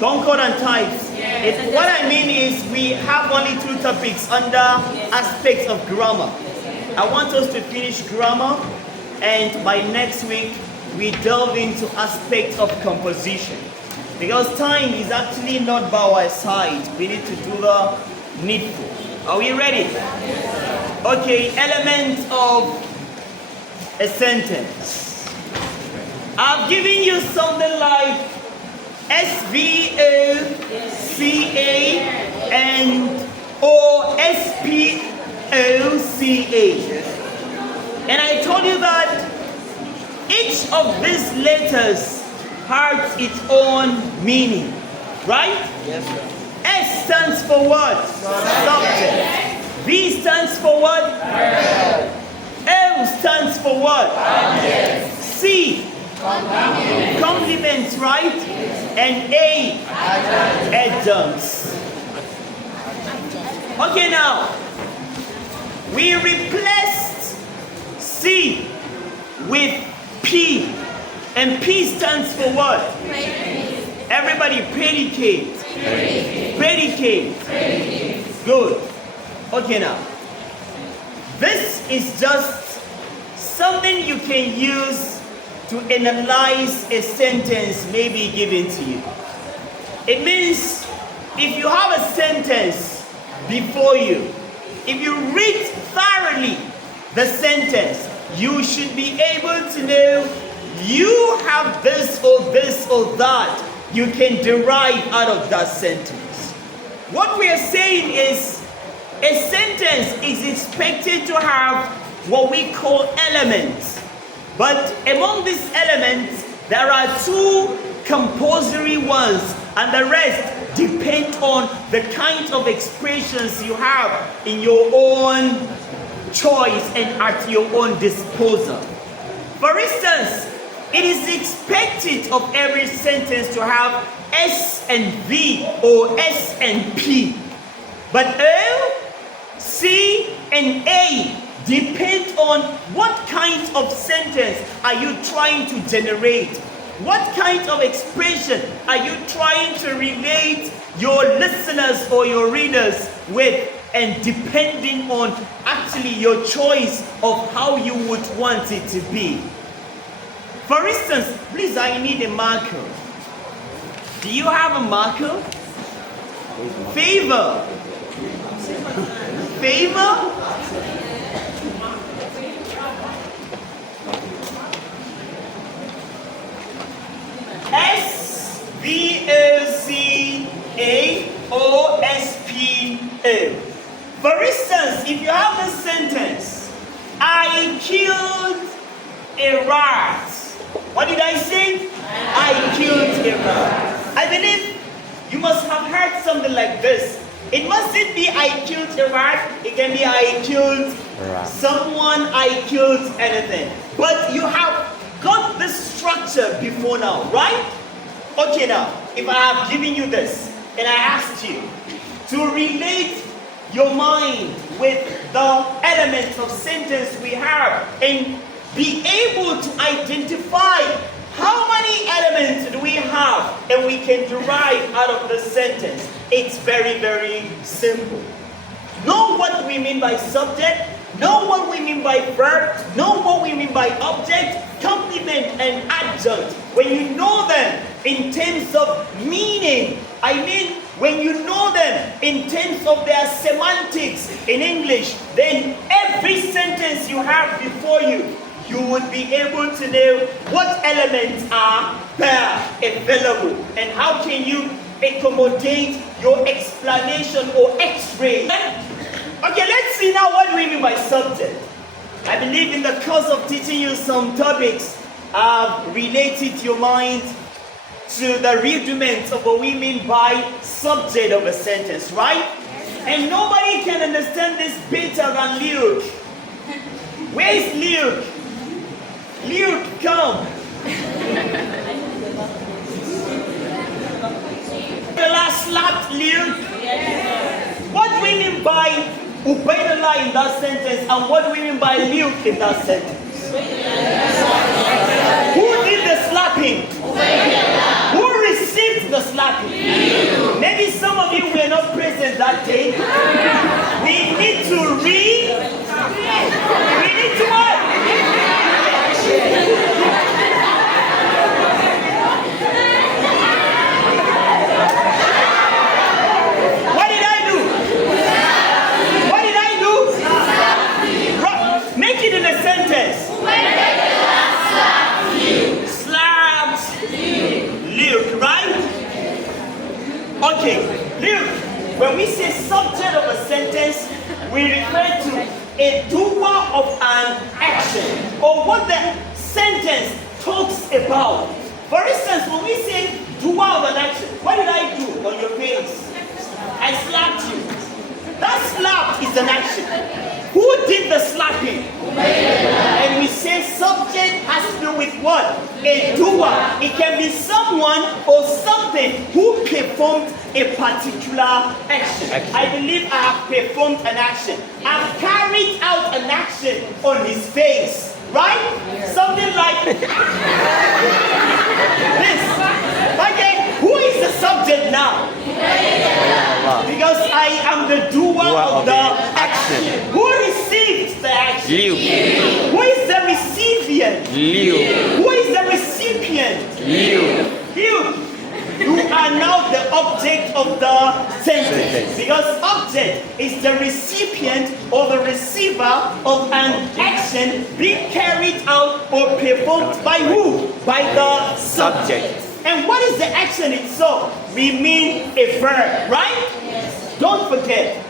Concord and types. What I mean is we have only 2 topics under aspects of grammar. I want us to finish grammar, and by next week we delve into aspects of composition. Because time is actually not by our side. We need to do the needful. Are we ready? Okay, elements of a sentence. I've given you something like SVOCA and SPOCA. And I told you that each of these letters has its own meaning, right? Yes, sir. S stands for what? Subject. V stands for what? Verb. M stands for what? Object. C. Complements, right? And A. Adjuncts. Okay, now we replaced C with P, and P stands for what? Everybody, predicate. Predicate. Good. Okay, now this is just something you can use to analyze a sentence maybe given to you. It means if you have a sentence before you, if you read thoroughly the sentence, you should be able to know you have this or that you can derive out of that sentence. What we are saying is a sentence is expected to have what we call elements. But among these elements, there are 2 compulsory ones, and the rest depend on the kind of expressions you have in your own choice and at your own disposal. For instance, it is expected of every sentence to have S and V or S and P. But O, C, and A depend on what kind of sentence are you trying to generate. What kind of expression are you trying to relate your listeners or your readers with, and depending on actually your choice of how you would want it to be. For instance, please, I need a marker. Do you have a marker? Favor. Favor? SVOCA. For instance, if you have a sentence, I killed a rat. What did I say? I killed a rat. I believe you must have heard something like this. It mustn't be I killed a rat. It can be I killed someone, I killed anything. But you have got this structure before now, right? Okay, now, if I have given you this, and I asked you to relate your mind with the elements of sentence we have, and be able to identify how many elements do we have, and we can derive out of the sentence. It's very, very simple. Know what we mean by subject, know what we mean by verb, know what we mean by object, complement, and adjunct. When you know them in terms of meaning, I mean when you know them in terms of their semantics in English, then every sentence you have before you, you would be able to know what elements are there available and how can you accommodate your explanation or x-ray. Okay, let's see now what do we mean by subject. I believe in the course of teaching you some topics, I've related your mind to the rudiments of what we mean by subject of a sentence, right? And nobody can understand this better than Luke. Where is Luke? Luke, come. The last slap, Luke. What do we mean by Ubaidullah in that sentence, and what do we mean by Luke in that sentence? Who did the slapping? Who received the slapping? Okay, look, when we say subject of a sentence, we refer to a doer of an action or what the sentence talks about. For instance, when we say doer of an action, what did I do on your face? I slapped you. That slap is an action. Who did the slapping? And we say subject has to do with what? A doer. It can be someone or something who performed a particular action. I believe I have performed an action. I've carried out an action on his face. Right? Something like this. Okay, who is the subject now? Because I am the doer of the action. Who received the action? You. Who is the recipient? You. Who is the recipient? You. You. You are now the object of the sentence. Because object is the recipient or the receiver of an action being carried out or performed by who? By the subject. And what is the action itself? We mean a verb, right? Yes. Don't forget,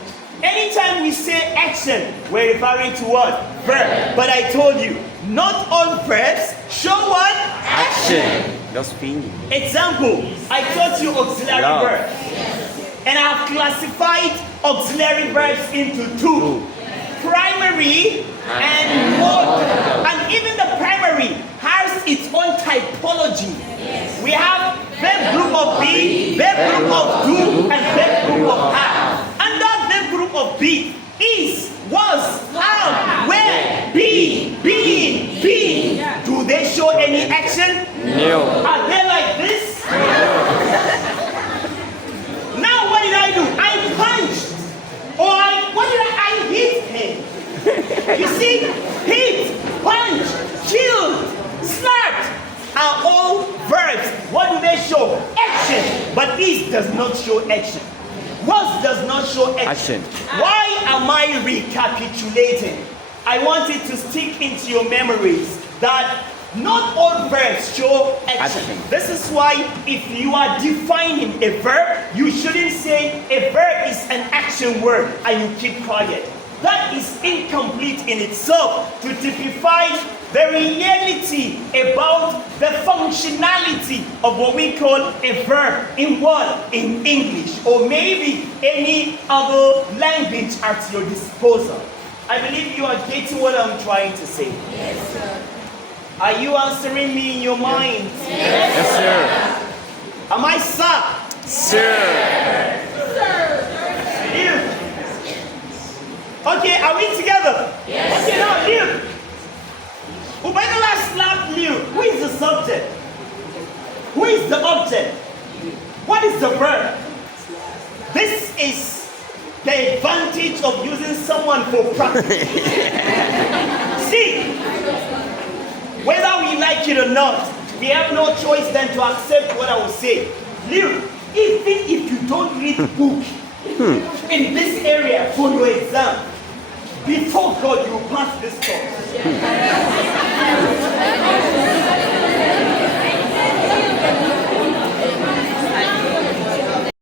anytime we say action, we're referring to what? Verb. But I told you, not all verbs show what? Action. Just finish. Example, I taught you auxiliary verbs. And I have classified auxiliary verbs into two. Primary and modal. And even the primary has its own typology. We have verb group of be, verb group of do, and verb group of have. And that verb group of be is, was, have, were, be, being, being. Do they show any action? No. Are they like this? Now what did I do? I punched. Or I hit him. You see, hit, punch, killed, slapped are all verbs. What do they show? Action. But this does not show action. Was does not show action. Why am I recapitulating? I want it to stick into your memories that not all verbs show action. This is why if you are defining a verb, you shouldn't say a verb is an action word and you keep quiet. That is incomplete in itself to typify the reality about the functionality of what we call a verb in what? In English or maybe any other language at your disposal. I believe you are getting what I'm trying to say. Yes, sir. Are you answering me in your mind? Yes, sir. Am I sir? Sir. You. Okay, are we together? Yes. Okay, now you. Ubaidullah slapped you. Who is the subject? Who is the object? What is the verb? This is the advantage of using someone for practice. See, whether we like it or not, we have no choice than to accept what I will say. Look, even if you don't read the book in this area for your exam, before God you will pass this course.